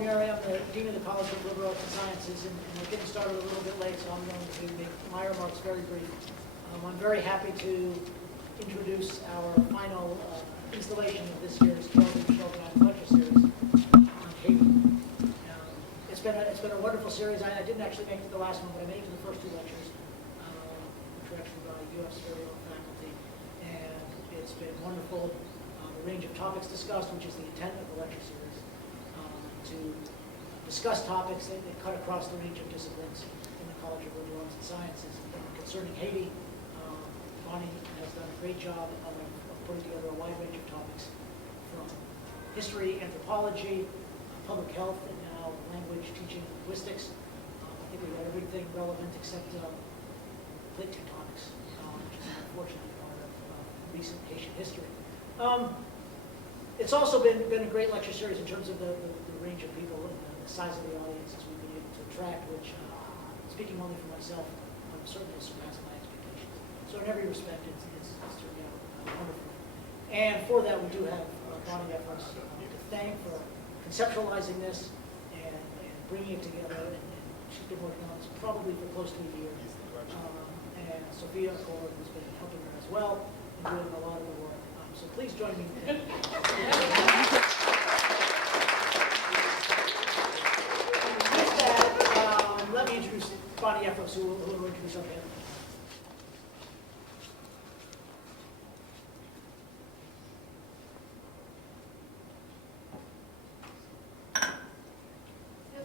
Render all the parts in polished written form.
Flore. I'm the Dean of the College of Liberal Arts and Sciences, and we're getting started a little bit late, so I'm going to make my remarks very brief. I'm very happy to introduce our final installation of this year's lecture series on Haiti. It's been a wonderful series. I didn't actually make it to the last one, but I made it to the first two lectures, which were actually by U.S. very own faculty, and it's been wonderful. The range of topics discussed, which is the intent of the lecture series, to discuss topics that cut across the range of disciplines in the College of Liberal Arts and Sciences. Concerning Haiti, Bonnie has done a great job of putting together a wide range of topics from history, anthropology, public health, and now language, teaching, and linguistics. I think we've got everything relevant except plate tectonics, which is an unfortunate part of recent Haitian history. It's also been a great lecture series in terms of the range of people and the size of the audiences we've been able to attract, which, speaking only for myself, certainly has surpassed my expectations. So in every respect, it's turned out wonderful. And for that, we do have Bonnie Efforts to thank for conceptualizing this and bringing it together. And she's been working on this probably for close to a year. And Sophia Kohler has been helping her as well and doing a lot of the work. So please join me. With that, let me introduce Bonnie Efforts, who will introduce our panel.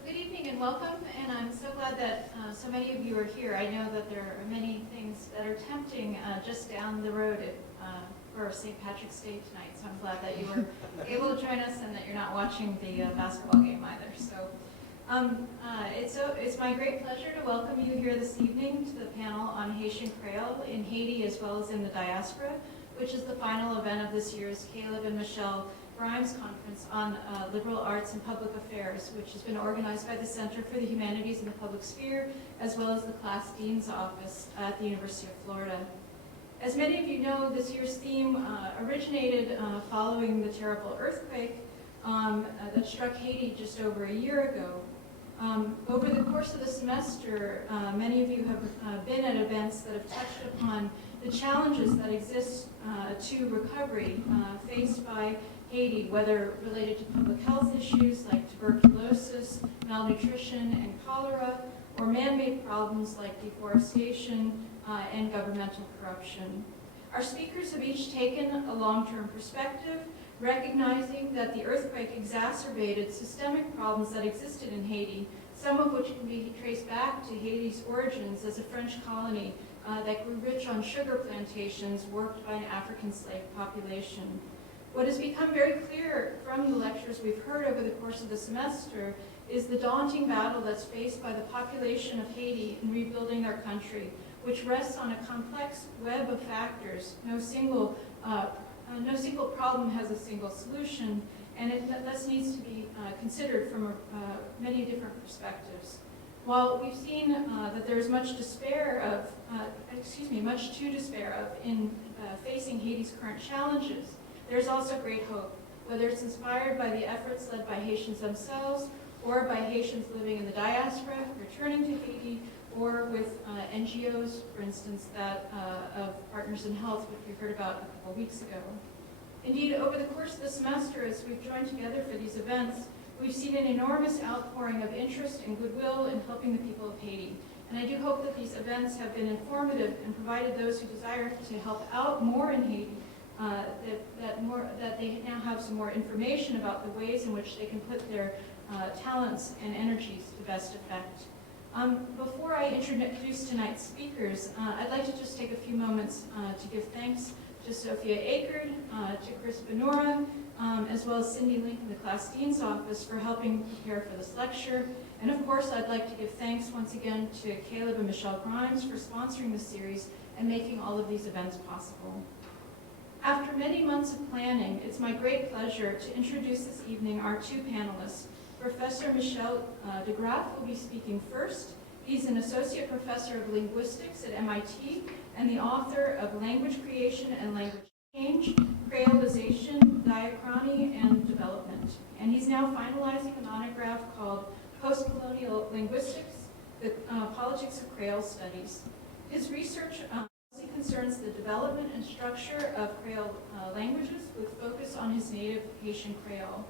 Good evening and welcome, and I'm so glad that so many of you are here. I know that there are many things that are tempting just down the road for St. Patrick's Day tonight, so I'm glad that you were able to join us and that you're not watching the basketball game either. So it's my great pleasure to welcome you here this evening to the panel on Haitian Creole in Haiti as well as in the Diaspora, which is the final event of this year's Caleb and Michelle Grimes Conference on Liberal Arts and Public Affairs, which has been organized by the Center for the Humanities in the Public Sphere, as well as the Class Dean's Office at the University of Florida. As many of you know, this year's theme originated following the terrible earthquake that struck Haiti just over a year ago. Over the course of the semester, many of you have been at events that have touched upon the challenges that exist to recovery faced by Haiti, whether related to public health issues like tuberculosis, malnutrition, and cholera, or man-made problems like deforestation and governmental corruption. Our speakers have each taken a long-term perspective, recognizing that the earthquake exacerbated systemic problems that existed in Haiti, some of which can be traced back to Haiti's origins as a French colony that grew rich on sugar plantations worked by an African slave population. What has become very clear from the lectures we've heard over the course of the semester is the daunting battle that's faced by the population of Haiti in rebuilding their country, which rests on a complex web of factors. No single problem has a single solution, and it thus needs to be considered from many different perspectives. While we've seen that there's much to despair of in facing Haiti's current challenges, there's also great hope, whether it's inspired by the efforts led by Haitians themselves or by Haitians living in the diaspora, returning to Haiti, or with NGOs, for instance, that of Partners in Health, which we heard about a couple weeks ago. Indeed, over the course of the semester, as we've joined together for these events, we've seen an enormous outpouring of interest and goodwill in helping the people of Haiti. And I do hope that these events have been informative and provided those who desire to help out more in Haiti that they now have some more information about the ways in which they can put their talents and energies to best effect. Before I introduce tonight's speakers, I'd like to just take a few moments to give thanks to Sophia Akerd, to Chris Benora, as well as Cindy Link in the Class Dean's Office for helping prepare for this lecture. And of course, I'd like to give thanks once again to Caleb and Michelle Grimes for sponsoring the series and making all of these events possible. After many months of planning, it's my great pleasure to introduce this evening our two panelists. Professor Michel DeGraff will be speaking first. He's an associate professor of linguistics at MIT and the author of Language Creation and Language Change, Creolization, Diachrony, and Development. And he's now finalizing a monograph sociolinguistics, the politics of Creole studies. His research mostly concerns the development and structure of Creole languages with focus on his native Haitian Creole.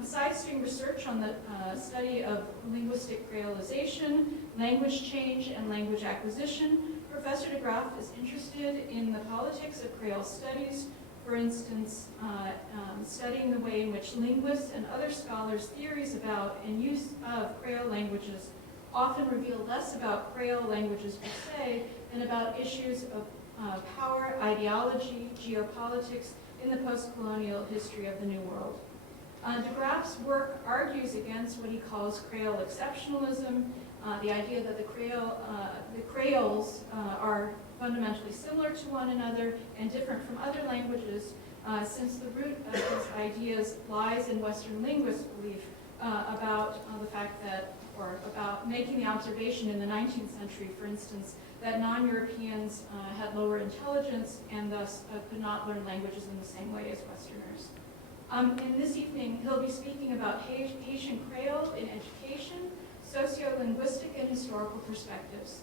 Besides doing research on the study of linguistic creolization, language change, and language acquisition, Professor de Graaf is interested in the politics of Creole studies, for instance, studying the way in which linguists and other scholars' theories about and use of Creole languages often reveal less about Creole languages per se than about issues of power, ideology, geopolitics in the post-colonial history of the New World. De Graaf's work argues against what he calls Creole exceptionalism, the idea that the Creoles are fundamentally similar to one another and different from other languages, since the root of his ideas lies in Western linguist belief about the fact that, or about making the observation in the 19th century, for instance, that non-Europeans had lower intelligence and thus could not learn languages in the same way as Westerners. And this evening, he'll be speaking about Haitian Creole in education, sociolinguistic, and historical perspectives.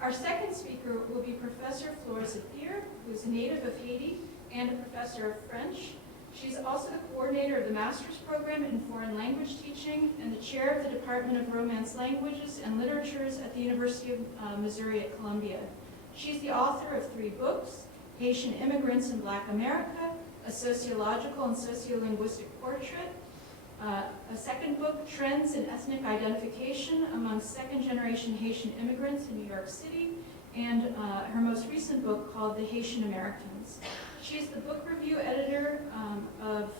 Our second speaker will be Professor Flore Zéphir, who is a native of Haiti and a professor of French. She's also the coordinator of the master's program in foreign language teaching and the chair of the Department of Romance Languages and Literatures at the University of Missouri at Columbia. She's the author of 3 books, Haitian Immigrants in Black America, a sociological and sociolinguistic portrait, a second book, Trends in Ethnic Identification Among Second-Generation Haitian Immigrants in New York City, and her most recent book called The Haitian Americans. She's the book review editor of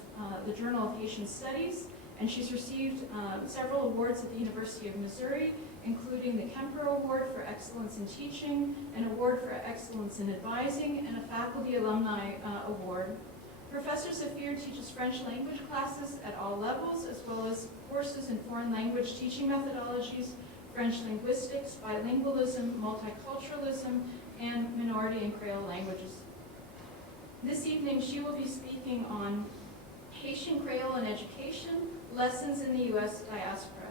the Journal of Haitian Studies, and she's received several awards at the University of Missouri, including the Kemper Award for Excellence in Teaching, an Award for Excellence in Advising, and a Faculty Alumni Award. Professor Zéphir teaches French language classes at all levels, as well as courses in foreign language teaching methodologies, French linguistics, bilingualism, multiculturalism, and minority and Creole languages. This evening, she will be speaking on Haitian Creole in education, lessons in the U.S. diaspora.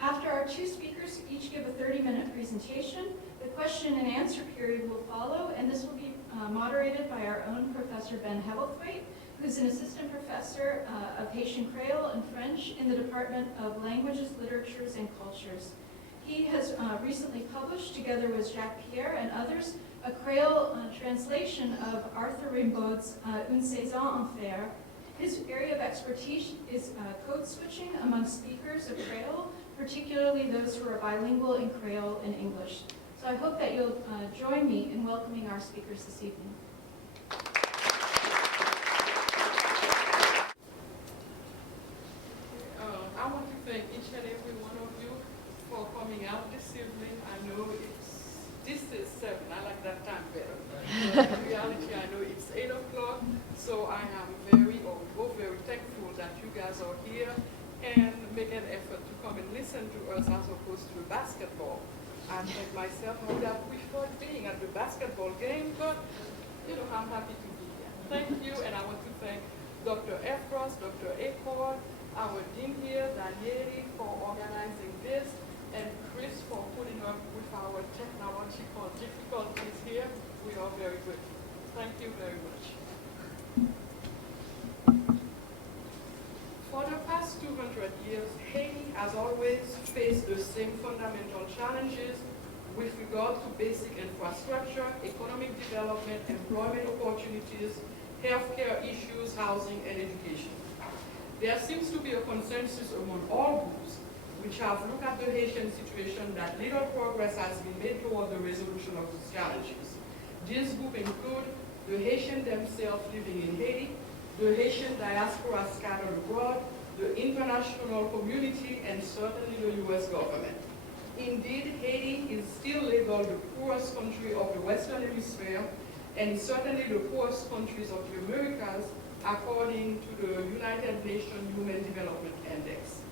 After our 2 speakers each give a 30-minute presentation, the question and answer period will follow, and this will be moderated by our own Professor Ben Hebblethwaite, who's an assistant professor of Haitian Creole and French in the Department of Languages, Literatures, and Cultures. He has recently published, together with Jacques Pierre and others, a Creole translation of Arthur Rimbaud's Une Saison en Fer. His area of expertise is code switching among speakers of Creole, particularly those who are bilingual in Creole and English. So I hope that you'll join me in welcoming our speakers this evening. I want to thank each and every one of you for coming out this evening. I know this is 7, I like that time better. But in reality, I know it's 8 o'clock, so I am very thankful that you guys are here and make an effort to come and listen to us as opposed to basketball. I think myself, I would have preferred being at the basketball game, but I'm happy to be here. Thank you, and I want to thank Dr. Efros, Dr. Accord, our dean here, Daniele, for organizing this, and Chris for putting up with our technological difficulties here. We are very grateful. Thank you very much. For the past 200 years, Haiti has always faced the same fundamental challenges with regard to basic infrastructure, economic development, employment opportunities, healthcare issues, housing, and education. There seems to be a consensus among all groups which have looked at the Haitian situation that little progress has been made toward the resolution of these challenges. These groups include the Haitian themselves living in Haiti, the Haitian diaspora scattered abroad, the international community, and certainly the U.S. government. Indeed, Haiti is still labeled the poorest country of the Western Hemisphere, and is certainly the poorest countries of the Americas, according to the United Nations Human Development Index.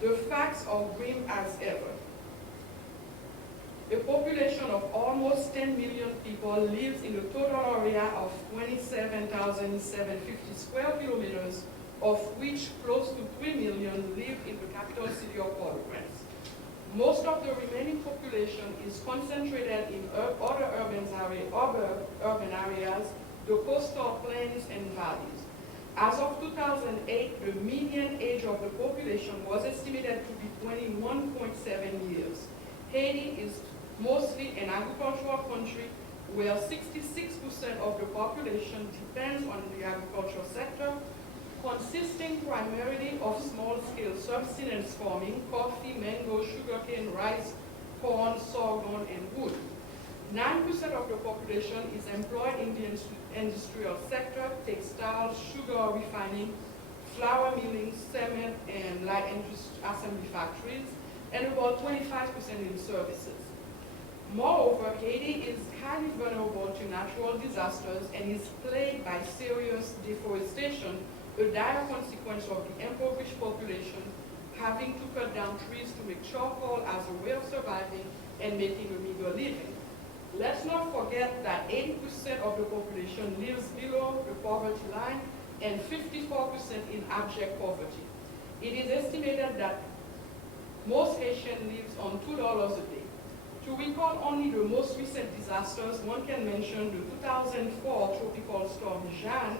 The facts are grim as ever. A population of almost 10 million people lives in a total area of 27,750 square kilometers, of which close to 3 million live in the capital city of Port-au-Prince. Most of the remaining population is concentrated in other urban areas, the coastal plains and valleys. As of 2008, the median age of the population was estimated to be 21.7 years. Haiti is mostly an agricultural country where 66% of the population depends on the agricultural sector, consisting primarily of small-scale subsistence farming, coffee, mango, sugarcane, rice, corn, sorghum, and wood. 9% of the population is employed in the industrial sector, textiles, sugar refining, flour milling, cement, and light assembly factories, and about 25% in services. Moreover, Haiti is highly vulnerable to natural disasters and is plagued by serious deforestation, a dire consequence of the impoverished population having to cut down trees to make charcoal as a way of surviving and making a meager living. Let's not forget that 80% of the population lives below the poverty line and 54% in abject poverty. It is estimated that most Haitians live on $2 a day. To recall only the most recent disasters, one can mention the 2004 tropical storm Jeanne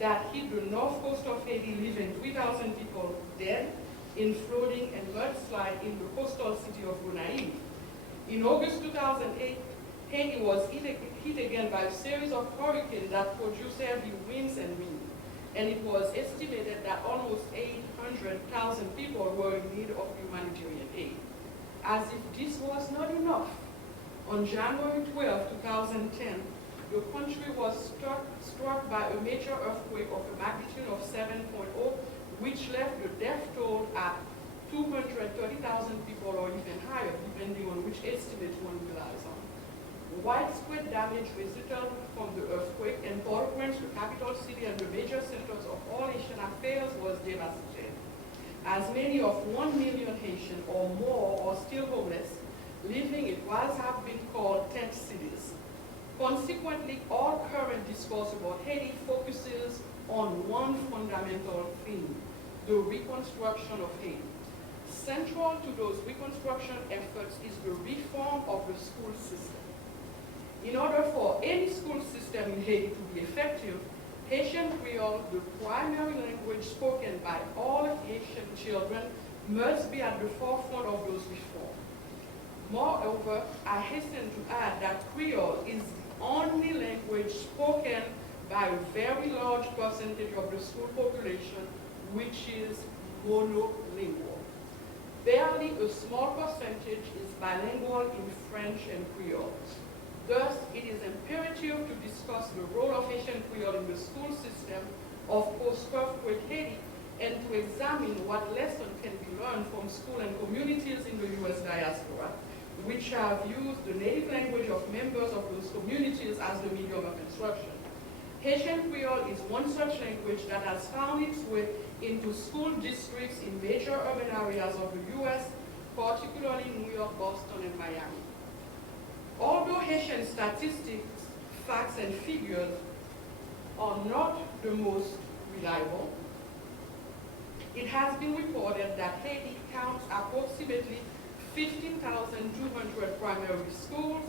that hit the north coast of Haiti, leaving 3,000 people dead in flooding and mudslide in the coastal city of Gonaïves. In August 2008, Haiti was hit again by a series of hurricanes that produced heavy winds and wind, and it was estimated that almost 800,000 people were in need of humanitarian aid. As if this was not enough, on January 12, 2010, the country was struck by a major earthquake of a magnitude of 7.0, which left the death toll at 230,000 people or even higher, depending on which estimate one relies on. Widespread damage resulted from the earthquake, and Port-au-Prince, the capital city and the major centers of all Haitian affairs, was devastated. As many of 1 million Haitians or more are still homeless, living in what have been called tent cities. Consequently, all current discourse about Haiti focuses on one fundamental theme, the reconstruction of Haiti. Central to those reconstruction efforts is the reform of the school system. In order for any school system in Haiti to be effective, Haitian Creole, the primary language spoken by all Haitian children, must be at the forefront of those reforms. Moreover, I hasten to add that Creole is the only language spoken by a very large percentage of the school population, which is monolingual. Barely a small percentage is bilingual in French and Creole. Thus, it is imperative to discuss the role of Haitian Creole in the school system of post-earthquake Haiti and to examine what lessons can be learned from schools and communities in the U.S. diaspora, which have used the native language of members of those communities as the medium of instruction. Haitian Creole is one such language that has found its way into school districts in major urban areas of the U.S., particularly New York, Boston, and Miami. Although Haitian statistics, facts, and figures are not the most reliable, it has been reported that Haiti counts approximately 15,200 primary schools,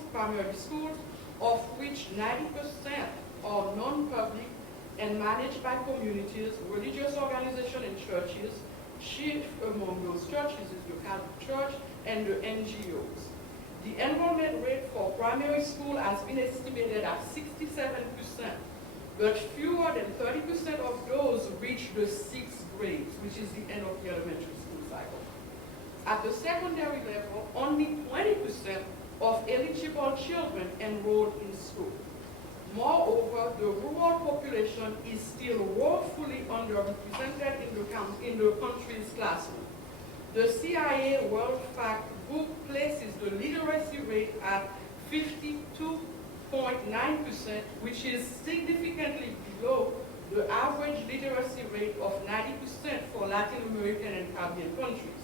of which 90% are non-public and managed by communities, religious organizations, and churches. Chief among those churches is the Catholic Church and the NGOs. The enrollment rate for primary school has been estimated at 67%, but fewer than 30% of those reach the 6th grade, which is the end of the elementary school cycle. At the secondary level, only 20% of eligible children enrolled in school. Moreover, the rural population is still woefully underrepresented in the country's classroom. The CIA World Fact Book places the literacy rate at 52.9%, which is significantly below the average literacy rate of 90% for Latin American and Caribbean countries.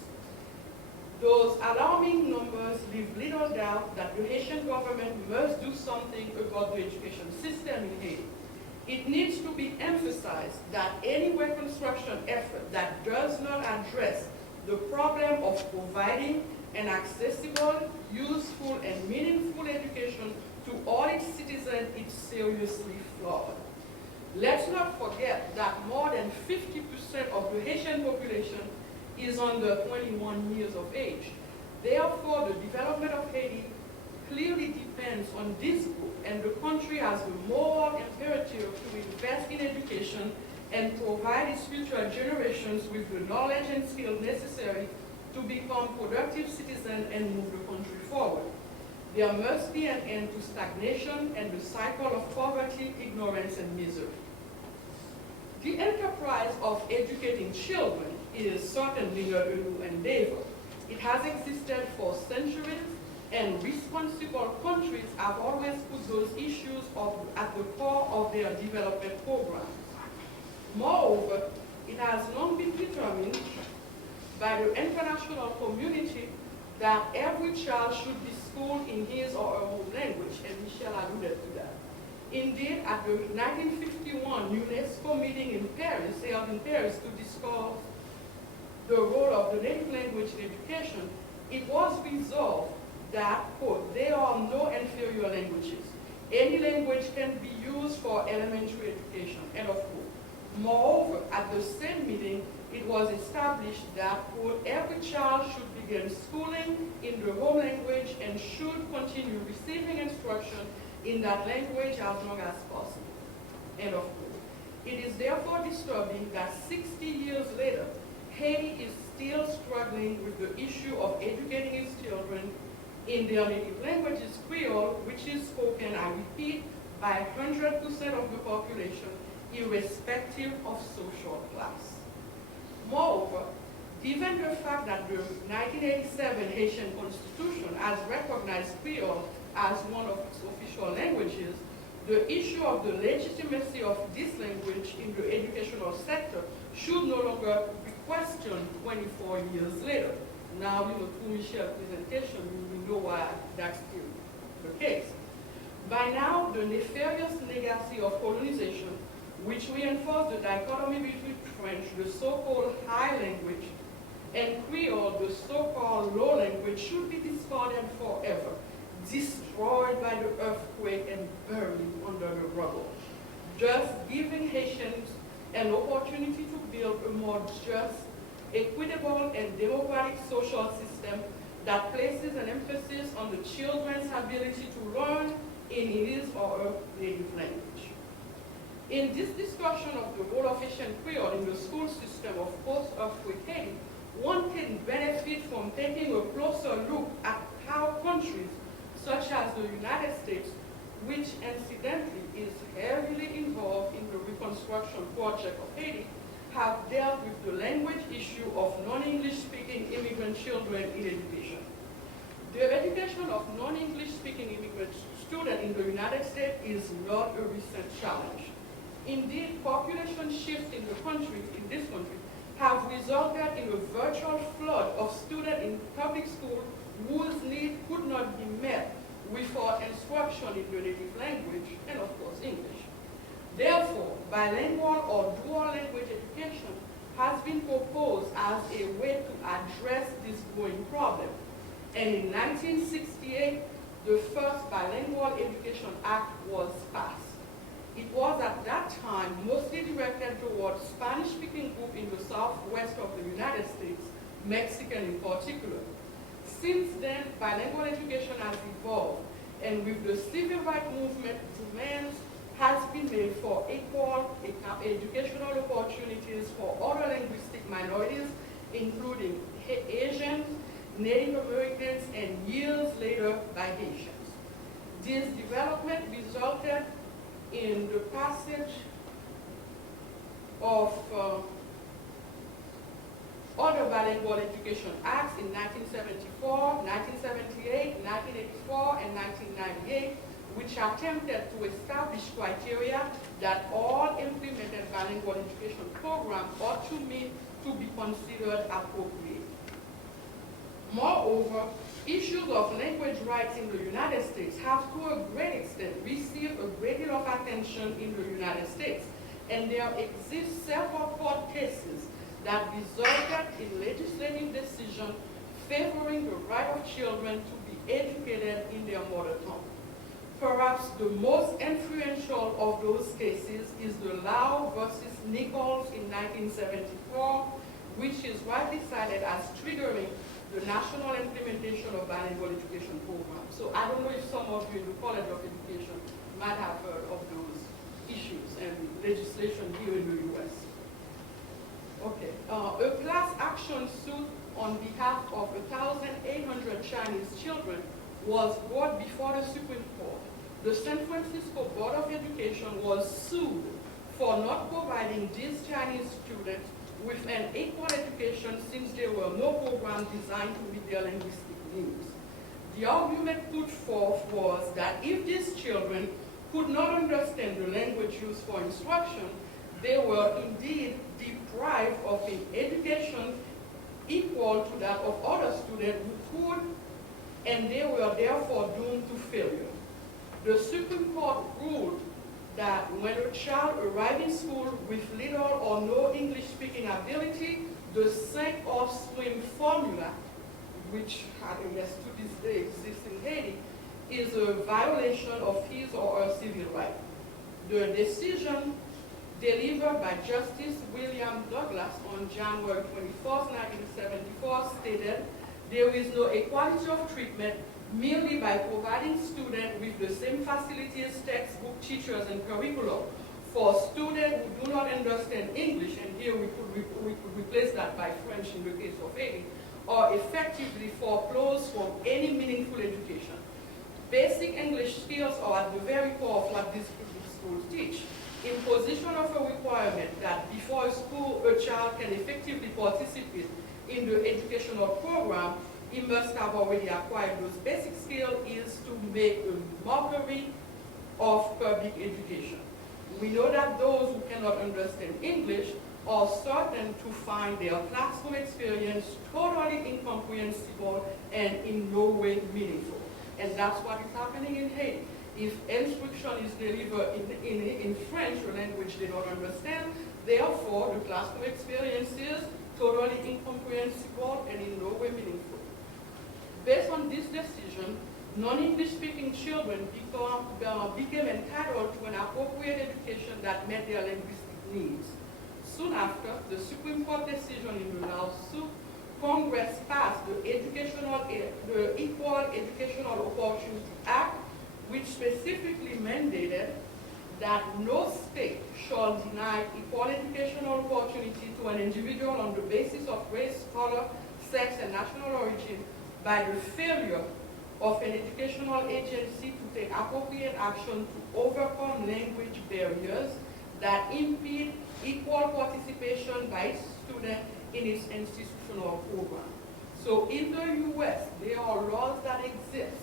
Those alarming numbers leave little doubt that the Haitian government must do something about the education system in Haiti. It needs to be emphasized that any reconstruction effort that does not address the problem of providing an accessible, useful, and meaningful education to all its citizens is seriously flawed. Let's not forget that more than 50% of the Haitian population is under 21 years of age. Therefore, the development of Haiti clearly depends on this group, and the country has the moral imperative to invest in education and provide its future generations with the knowledge and skills necessary to become productive citizens and move the country forward. There must be an end to stagnation and the cycle of poverty, ignorance, and misery. The enterprise of educating children is certainly not a new endeavor. It has existed for centuries, and responsible countries have always put those issues at the core of their development programs. Moreover, it has long been determined by the international community that every child should be schooled in his or her home language, and Michelle alluded to that. Indeed, at the 1951 UNESCO meeting in Paris, held in Paris to discuss the role of the native language in education, it was resolved that, quote, there are no inferior languages. Any language can be used for elementary education, end of quote. Moreover, at the same meeting, it was established that, quote, every child should begin schooling in the home language and should continue receiving instruction in that language as long as possible, end of quote. It is therefore disturbing that 60 years later, Haiti is still struggling with the issue of educating its children in their native languages, Creole, which is spoken, I repeat, by 100% of the population, irrespective of social class. Moreover, given the fact that the 1987 Haitian Constitution has recognized Creole as one of its official languages, the issue of the legitimacy of this language in the educational sector should no longer be questioned 24 years later. Now, through Michelle's presentation, we know why that's still the case. By now, the nefarious legacy of colonization, which reinforced the dichotomy between French, the so-called high language, and Creole, the so-called low language, should be discarded forever, destroyed by the earthquake and buried under the rubble, thus giving Haitians an opportunity to build a more just, equitable, and democratic social system that places an emphasis on the children's ability to learn in his or her native language. In this discussion of the role of Haitian Creole in the school system of post-earthquake Haiti, one can benefit from taking a closer look at how countries such as the United States, which incidentally is heavily involved in the reconstruction project of Haiti, have dealt with the language issue of non-English speaking immigrant children in education. The education of non-English speaking immigrant students in the United States is not a recent challenge. Indeed, population shifts in this country, have resulted in a virtual flood of students in public school whose needs could not be met without instruction in the native language and, of course, English. Therefore, bilingual or dual language education has been proposed as a way to address this growing problem. And in 1968, the first Bilingual Education Act was passed. It was at that time mostly directed towards Spanish-speaking groups in the southwest of the United States, Mexican in particular. Since then, bilingual education has evolved, and with the civil rights movement, demands has been made for equal educational opportunities for other linguistic minorities, including Asians, Native Americans, and years later by Haitians. This development resulted in the passage of other bilingual education acts in 1974, 1978, 1984, and 1998, which attempted to establish criteria that all implemented bilingual education programs ought to meet to be considered appropriate. Moreover, issues of language rights in the United States have to a great extent received a great deal of attention in the United States, and there exist several court cases that resulted in legislative decision favoring the right of children to be educated in their mother tongue. Perhaps the most influential of those cases is the Lau versus Nichols in 1974, which is widely cited as triggering the national implementation of bilingual education program. So I don't know if some of you in the College of Education might have heard of those issues and legislation here in the US. Okay, a class action suit on behalf of 1,800 Chinese children was brought before the Supreme Court. The San Francisco Board of Education was sued for not providing these Chinese students with an equal education since there were no programs designed to meet their linguistic needs. The argument put forth was that if these children could not understand the language used for instruction, they were indeed deprived of an education equal to that of other students who could, and they were therefore doomed to failure. The Supreme Court ruled that when a child arrived in school with little or no English-speaking ability, the sink or swim formula, which I guess to this day exists in Haiti, is a violation of his or her civil right. The decision delivered by Justice William Douglas on January 24, 1974 stated, there is no equality of treatment merely by providing students with the same facilities, textbook, teachers, and curriculum for students who do not understand English, and here we could replace that by French in the case of Haiti, or effectively foreclosed from any meaningful education. Basic English skills are at the very core of what these schools teach. Imposition of a requirement that before a child can effectively participate in the educational program, he must have already acquired those basic skills is to make a mockery of public education. We know that those who cannot understand English are certain to find their classroom experience totally incomprehensible and in no way meaningful. And that's what is happening in Haiti. If instruction is delivered in French, a language they don't understand, therefore the classroom experience is totally incomprehensible and in no way meaningful. Based on this decision, non-English speaking children became entitled to an appropriate education that met their linguistic needs. Soon after the Supreme Court decision in the lawsuit, Congress passed the Equal Educational Opportunity Act, which specifically mandated that no state shall deny equal educational opportunity to an individual on the basis of race, color, sex, and national origin by the failure of an educational agency to take appropriate action to overcome language barriers that impede equal participation by students in its institutional program. So in the US, there are laws that exist,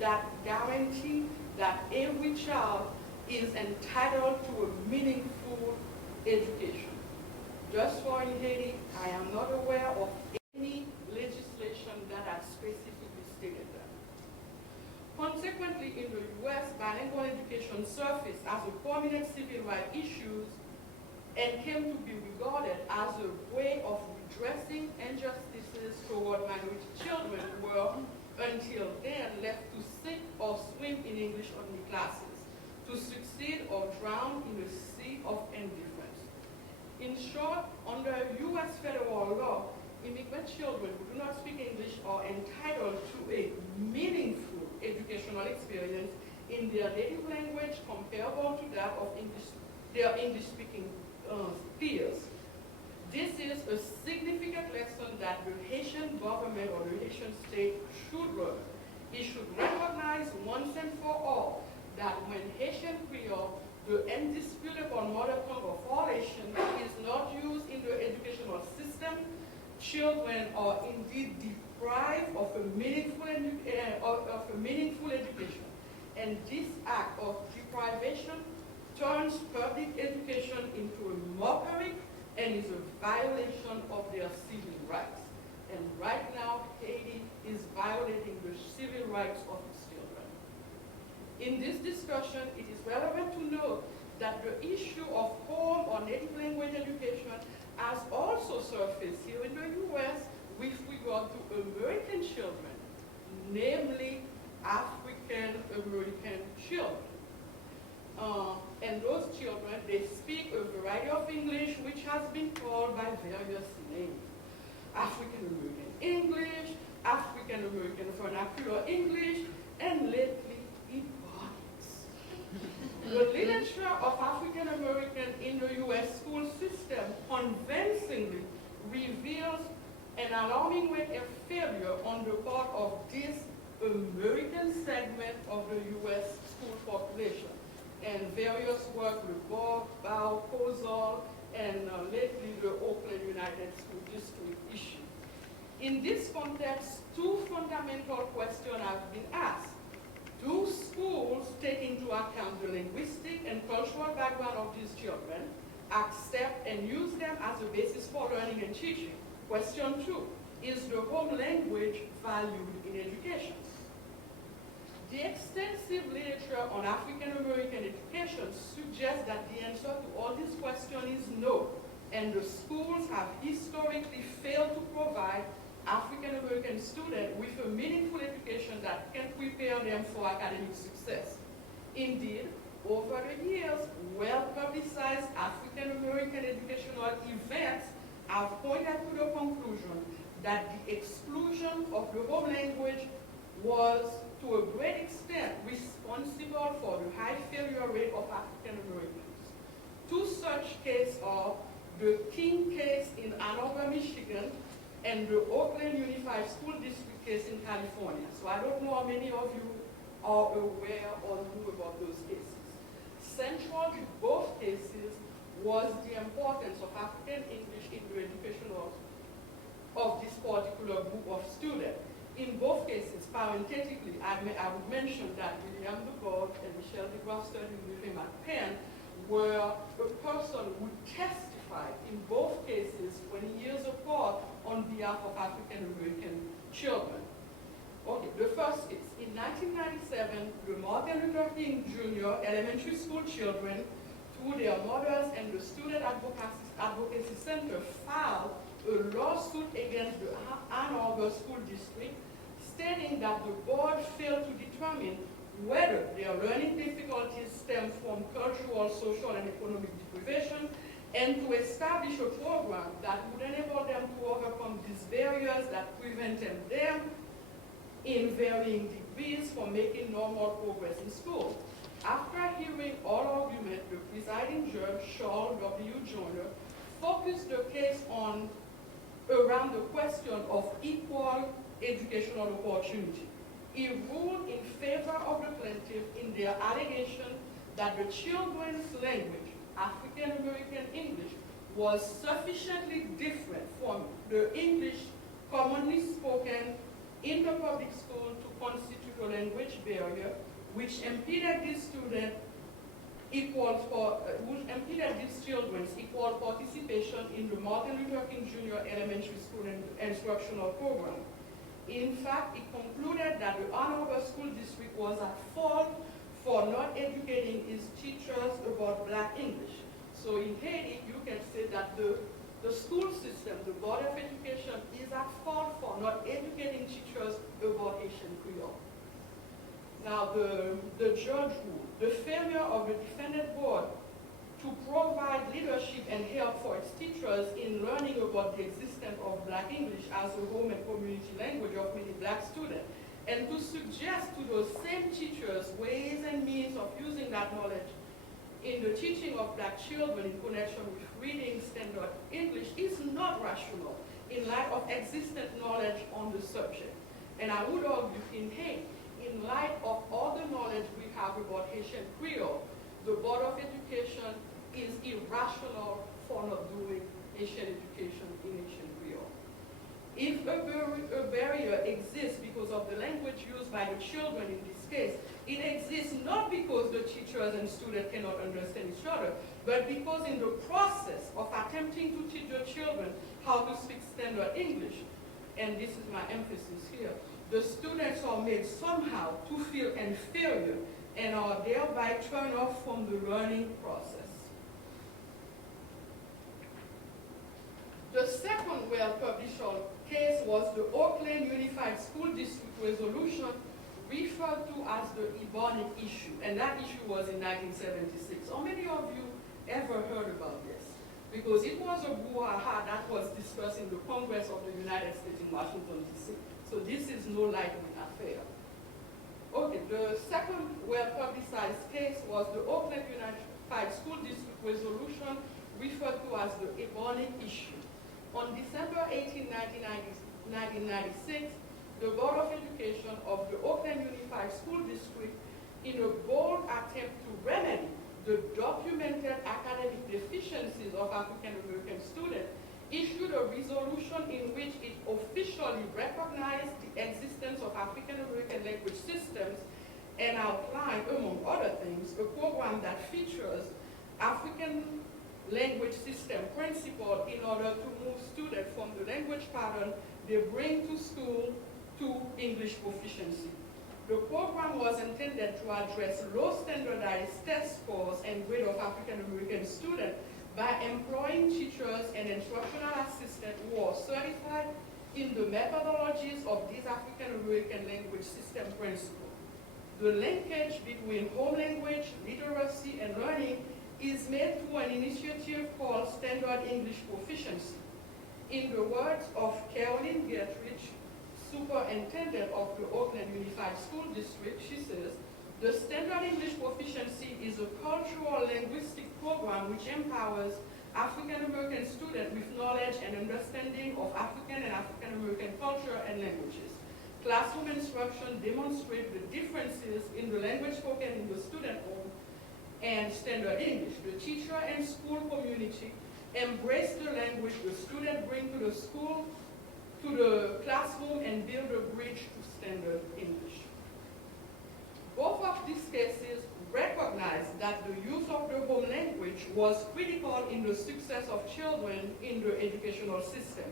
that guarantee that every child is entitled to a meaningful education. Just for in Haiti, I am not aware of any legislation that has specifically stated that. Consequently, in the US, bilingual education surfaced as a prominent civil rights issue and came to be regarded as a way of redressing injustices toward minority children who were, until then, left to sink or swim in English-only classes, to succeed or drown in a sea of indifference. In short, under US federal law, immigrant children who do not speak English are entitled to a meaningful educational experience in their native language comparable to that of their English-speaking peers. This is a significant lesson that the Haitian government or the Haitian state should learn. It should recognize once and for all that when Haitian Creole, the indisputable mother tongue of all Haitians, is not used in the educational system, children are indeed deprived of a meaningful education. And this act of deprivation turns public education into a mockery and is a violation of their civil rights. And right now, Haiti is violating the civil rights of its children. In this discussion, it is relevant to note that the issue of home or native language education has also surfaced here in the U.S. with regard to American children, namely African-American children. And those children, they speak a variety of English, which has been called by various names. African-American English, African-American vernacular English, and lately, Ebonics. The literature of African-American in the U.S. school system convincingly reveals an alarming rate of failure on the part of this American segment of the U.S. school population. And various work with Bow, Kozol, and lately the Oakland United School District issue. In this context, two fundamental questions have been asked. Do schools take into account the linguistic and cultural background of these children, accept and use them as a basis for learning and teaching? Question two, is the home language valued in education? The extensive literature on African-American education suggests that the answer to all these questions is no, and the schools have historically failed to provide African-American students with a meaningful education that can prepare them for academic success. Indeed, over the years, well-publicized African-American educational events have pointed to the conclusion that the exclusion of the home language was, to a great extent, responsible for the high failure rate of African Americans. Two such cases are the King case in Ann Arbor, Michigan, and the Oakland Unified School District case in California. So I don't know how many of you are aware or knew about those cases. Central to both cases was the importance of African English in the education of this particular group of students. In both cases, parenthetically, I would mention that William DeBord and Michelle DeGraff studied with him at Penn, where a person would testify in both cases 20 years apart on behalf of African-American children. Okay, the first case. In 1997, the Martin Luther King Jr. elementary school children, through their mothers and the Student Advocacy Center, filed a lawsuit against the Ann Arbor School District, stating that the board failed to determine whether their learning difficulties stem from cultural, social, and economic deprivation, and to establish a program that would enable them to overcome these barriers that prevented them in varying degrees from making normal progress in school. After hearing all argument, the presiding judge, Charles W. Joyner, focused the case around the question of equal educational opportunity. He ruled in favor of the plaintiff in their allegation that the children's language, African-American English, was sufficiently different from the English commonly spoken in the public school to constitute a language barrier, which impeded these students which impeded these children's equal participation in the Martin Luther King Jr. elementary school instructional program. In fact, it concluded that the Ann Arbor School District was at fault for not educating its teachers about Black English. So in Haiti, you can say that the school system, the Board of Education, is at fault for not educating teachers about Haitian Creole. Now, the judge ruled the failure of the defendant board to provide leadership and help for its teachers in learning about the existence of Black English as a home and community language of many Black students, and to suggest to those same teachers ways and means of using that knowledge in the teaching of Black children in connection with reading standard English is not rational in light of existent knowledge on the subject. And I would argue in Haiti, in light of all the knowledge we have about Haitian Creole, the Board of Education is irrational for not doing Haitian education in Haitian Creole. If a barrier exists because of the language used by the children in this case, it exists not because the teachers and students cannot understand each other, but because in the process of attempting to teach the children how to speak standard English, and this is my emphasis here, the students are made somehow to feel inferior and are thereby turned off from the learning process. was the Oakland Unified School District resolution referred to as the Ebonic issue, and that issue was in 1976. How many of you ever heard about this? Because it was a brouhaha that was discussed in the Congress of the United States in Washington, D.C. So this is no lightweight affair. Okay, the second well-publicized case was the Oakland Unified School District resolution referred to as the Ebonic issue. On December 18, 1996, the Board of Education of the Oakland Unified School District, in a bold attempt to remedy the documented academic deficiencies of African American students, issued a resolution in which it officially recognized the existence of African American language systems and outlined, among other things, a program that features African language system principle in order to move students from the language pattern they bring to school to English proficiency. The program was intended to address low standardized test scores and grade of African American students by employing teachers and instructional assistants who are certified in the methodologies of these African American language system principles. The linkage between home language, literacy, and learning is made through an initiative called Standard English Proficiency. In the words of Caroline Getrich, superintendent of the Oakland Unified School District, she says, the Standard English Proficiency is a cultural linguistic program which empowers African American students with knowledge and understanding of African and African American culture and languages. Classroom instruction demonstrates the differences in the language spoken in the student home and standard English. The teacher and school community embrace the language the student bring to the school, to the classroom, and build a bridge to standard English. Both of these cases recognize that the use of the home language was critical in the success of children in the educational system.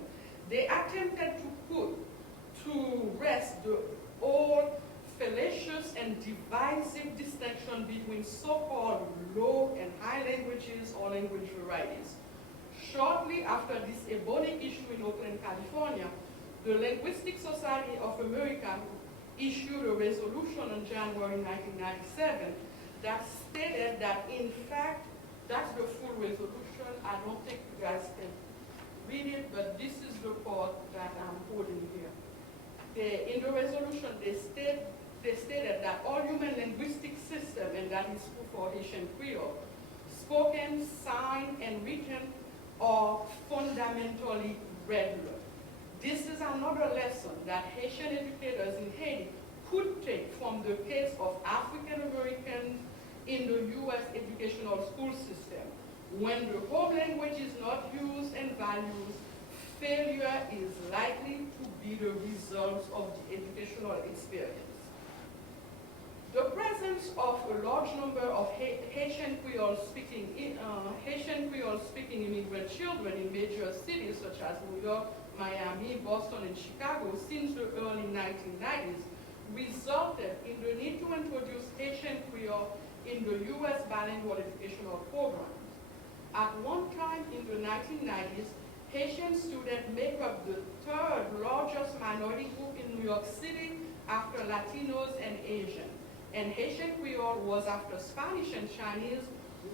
They attempted to put to rest the old fallacious and divisive distinction between so-called low and high languages or language varieties. Shortly after this Ebonic issue in Oakland, California, the Linguistic Society of America issued a resolution in January 1997 that stated that, in fact, that's the full resolution. I don't think you guys can read it, but this is the part that I'm holding here. In the resolution, they stated that all human linguistic system, and that is true for Haitian Creole, spoken, signed, and written, are fundamentally regular. This is another lesson that Haitian educators in Haiti could take from the case of African Americans in the U.S. educational school system. When the home language is not used and valued, failure is likely to be the result of the educational experience. The presence of a large number of Haitian Creole speaking immigrant children in major cities such as New York, Miami, Boston, and Chicago since the early 1990s resulted in the need to introduce Haitian Creole in the U.S. bilingual educational programs. At one time in the 1990s, Haitian students make up the third largest minority group in New York City after Latinos and Asians. And Haitian Creole was, after Spanish and Chinese,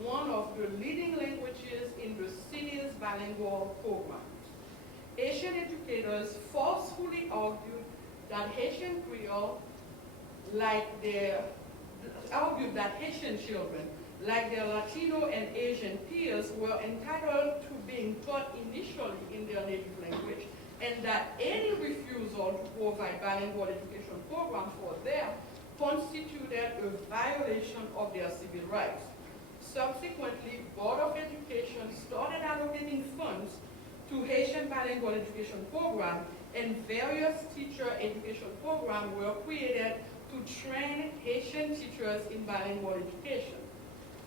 one of the leading languages in the city's bilingual programs. Asian educators forcefully argued that Haitian Creole, argued that Haitian children, like their Latino and Asian peers, were entitled to being taught initially in their native language, and that any refusal to provide bilingual education program for them constituted a violation of their civil rights. Subsequently, Board of Education started allocating funds to Haitian bilingual education program, and various teacher education programs were created to train Haitian teachers in bilingual education.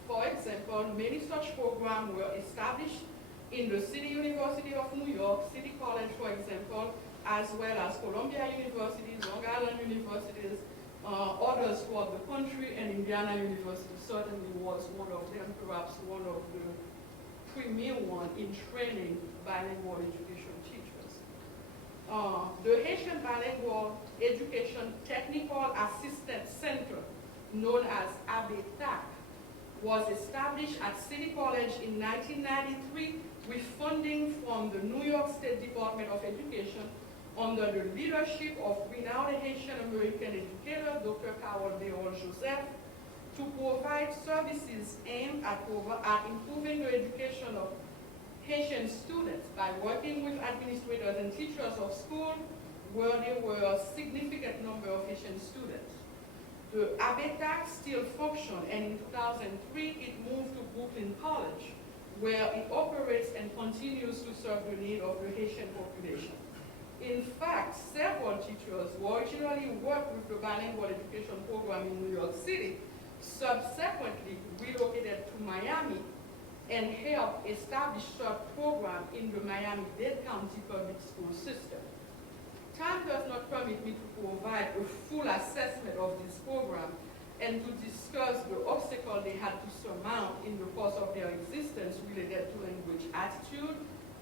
For example, many such programs were established in the City University of New York, City College, for example, as well as Columbia University, Long Island universities, others throughout the country, and Indiana University certainly was one of them, perhaps one of the premier one in training bilingual education teachers. The Haitian Bilingual Education Technical Assistance Center, known as ABETAC, was established at City College in 1993 with funding from the New York State Department of Education under the leadership of renowned Haitian American educator, Dr. Carol Joseph, to provide services aimed at improving the education of Haitian students by working with administrators and teachers of school where there were a significant number of Haitian students. The ABETAC still functions, and in 2003 it moved to Brooklyn College, where it operates and continues to serve the need of the Haitian population. In fact, several teachers who originally worked with the bilingual education program in New York City subsequently relocated to Miami and helped establish such program in the Miami-Dade County public school system. Time does not permit me to provide a full assessment of this program and to discuss the obstacles they had to surmount in the course of their existence related to language attitude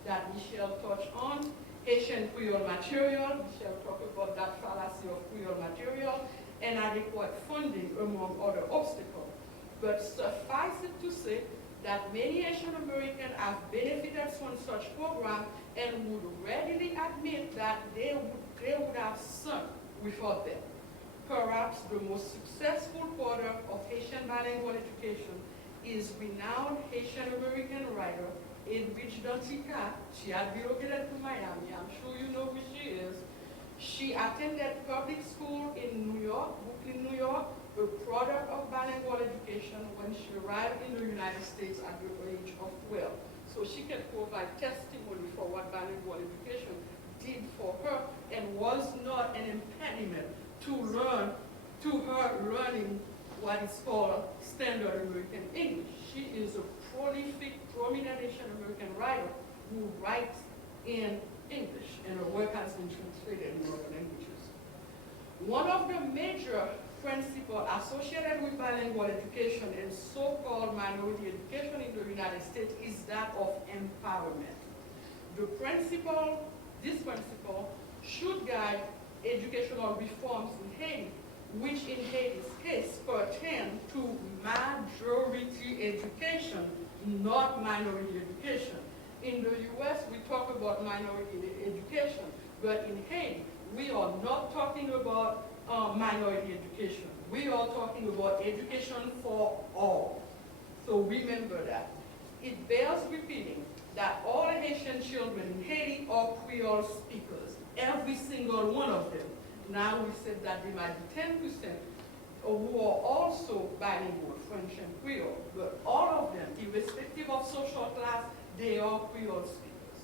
that Michelle touched on, Haitian Creole material, Michelle talked about that fallacy of Creole material, and adequate funding, among other obstacles. But suffice it to say that many Haitian Americans have benefited from such programs and would readily admit that they would have sunk without them. Perhaps the most successful product of Haitian bilingual education is renowned Haitian American writer Edwidge Dantica. She had relocated to Miami. I'm sure you know who she is. She attended public school in New York, Brooklyn, New York, a product of bilingual education when she arrived in the United States at the age of 12. So she can provide testimony for what bilingual education did for her and was not an impediment to her learning what is called standard American English. She is a prolific, prominent Haitian American writer who writes in English, and her work has been translated in other languages. One of the major principles associated with bilingual education and so-called minority education in the United States is that of empowerment. This principle should guide educational reforms in Haiti, which in Haiti's case pertain to majority education, not minority education. In the US, we talk about minority education, but in Haiti, we are not talking about minority education. We are talking about education for all. So remember that. It bears repeating that all Haitian children in Haiti are Creole speakers, every single one of them. Now we said that there might be 10% who are also bilingual, French and Creole, but all of them, irrespective of social class, they are Creole speakers.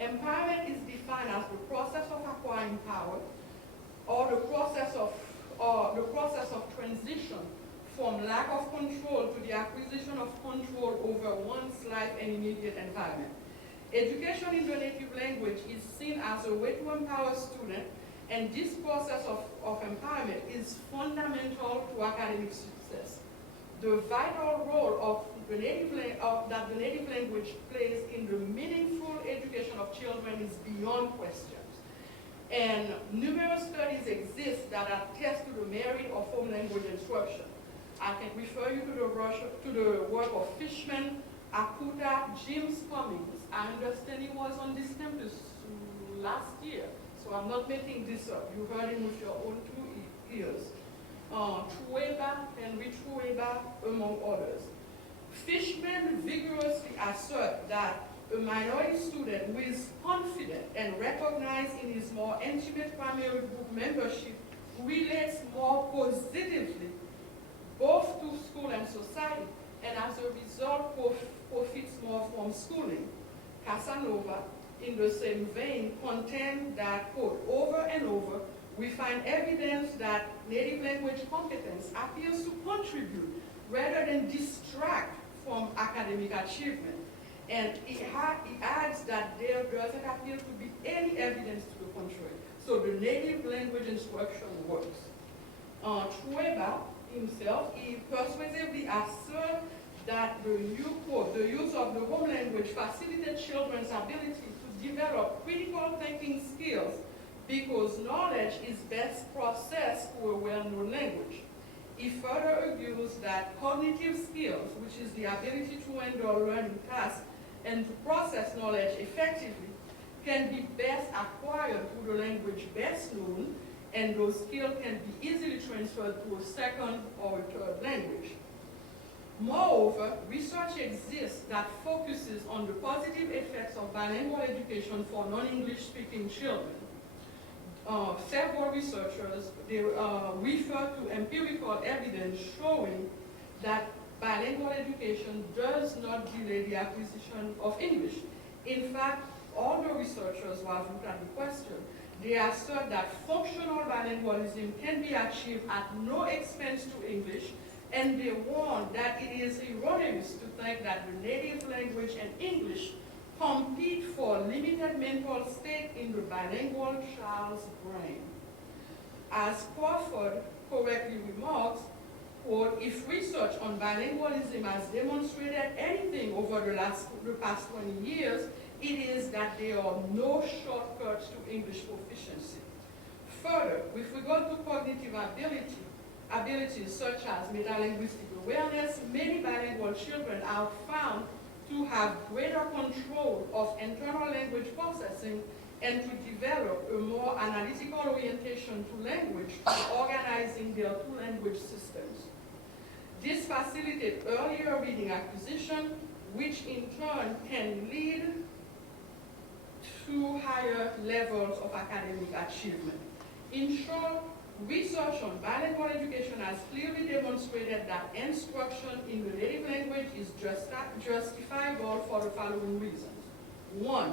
Empowerment is defined as the process of acquiring power or the process of transition from lack of control to the acquisition of control over one's life and immediate environment. Education in the native language is seen as a way to empower students, and this process of empowerment is fundamental to academic success. The vital role that the native language plays in the meaningful education of children is beyond questions. And numerous studies exist that attest to the merit of home language instruction. I can refer you to the work of Fishman, Akuta, James Cummings. I understand he was on this campus last year, so I'm not making this up. You heard him with your own 2 ears. Henry Trueba, among others. Fishman vigorously asserts that a minority student who is confident and recognized in his more intimate primary group membership relates more positively both to school and society, and as a result profits more from schooling. Casanova, in the same vein, contends that, quote, over and over, we find evidence that native language competence appears to contribute rather than distract from academic achievement. And he adds that there doesn't appear to be any evidence to the contrary. So the native language instruction works. Trueba himself, he persuasively asserts that the use of the home language facilitates children's ability to develop critical thinking skills because knowledge is best processed through a well-known language. He further argues that cognitive skills, which is the ability to handle learning tasks and to process knowledge effectively, can be best acquired through the language best known, and those skills can be easily transferred to a second or a third language. Moreover, research exists that focuses on the positive effects of bilingual education for non-English speaking children. Several researchers refer to empirical evidence showing that bilingual education does not delay the acquisition of English. In fact, all the researchers who have looked at the question, they assert that functional bilingualism can be achieved at no expense to English, and they warn that it is erroneous to think that the native language and English compete for limited mental state in the bilingual child's brain. As Crawford correctly remarks, quote, if research on bilingualism has demonstrated anything over the past 20 years, it is that there are no shortcuts to English proficiency. Further, with regard to cognitive abilities such as metalinguistic awareness, many bilingual children are found to have greater control of internal language processing and to develop a more analytical orientation to language by organizing their two language systems. This facilitates earlier reading acquisition, which in turn can lead to higher levels of academic achievement. In short, research on bilingual education has clearly demonstrated that instruction in the native language is justifiable for the following reasons. 1,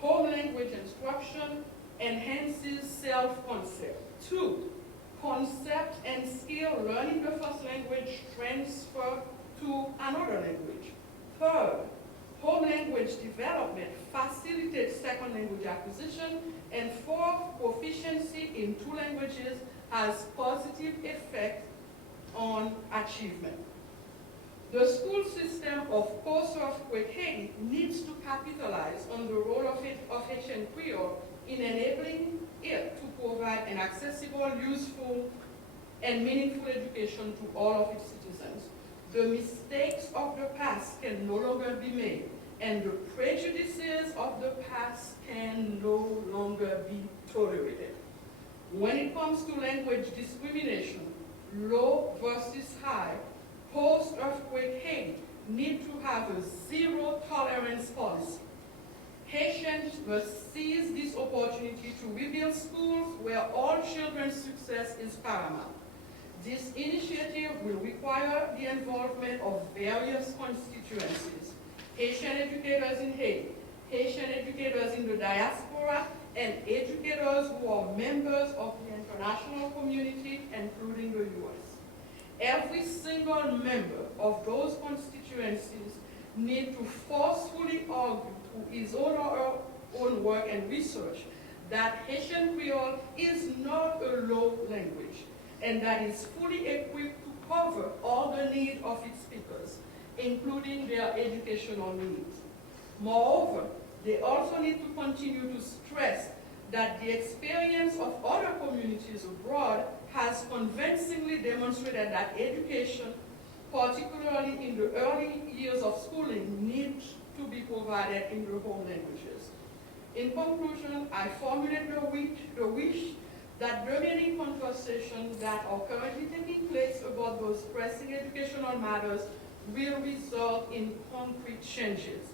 home language instruction enhances self-concept. 2, concept and skill learning the first language transfer to another language. 3rd, home language development facilitates second language acquisition. And 4th, proficiency in 2 languages has positive effect on achievement. The school system of post-earthquake Haiti needs to capitalize on the role of Haitian Creole in enabling it to provide an accessible, useful, and meaningful education to all of its citizens. The mistakes of the past can no longer be made, and the prejudices of the past can no longer be tolerated. When it comes to language discrimination, low versus high, post-earthquake Haiti need to have a zero-tolerance policy. Haitians must seize this opportunity to rebuild schools where all children's success is paramount. This initiative will require the involvement of various constituencies: Haitian educators in Haiti, Haitian educators in the diaspora, and educators who are members of the international community, including the U.S. Every single member of those constituencies need to forcefully argue through his own or her own work and research that Haitian Creole is not a low language, and that is fully equipped to cover all the needs of its speakers, including their educational needs. Moreover, they also need to continue to stress that the experience of other communities abroad has convincingly demonstrated that education, particularly in the early years of schooling, needs to be provided in the home languages. In conclusion, I formulate the wish that the many conversations that are currently taking place about those pressing educational matters will result in concrete changes,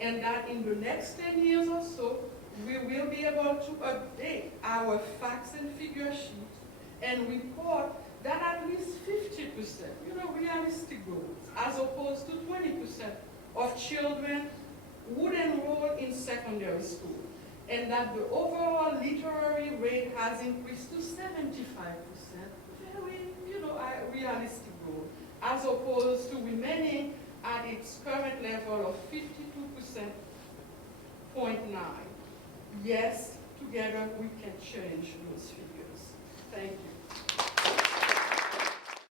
and that in the next 10 years or so, we will be able to update our facts and figure sheets and report that at least 50%, realistic goals, as opposed to 20% of children would enroll in secondary school, and that the overall literary rate has increased to 75%, very, realistic goal, as opposed to remaining at its current level of 52.9%. Yes, together we can change those figures. Thank you.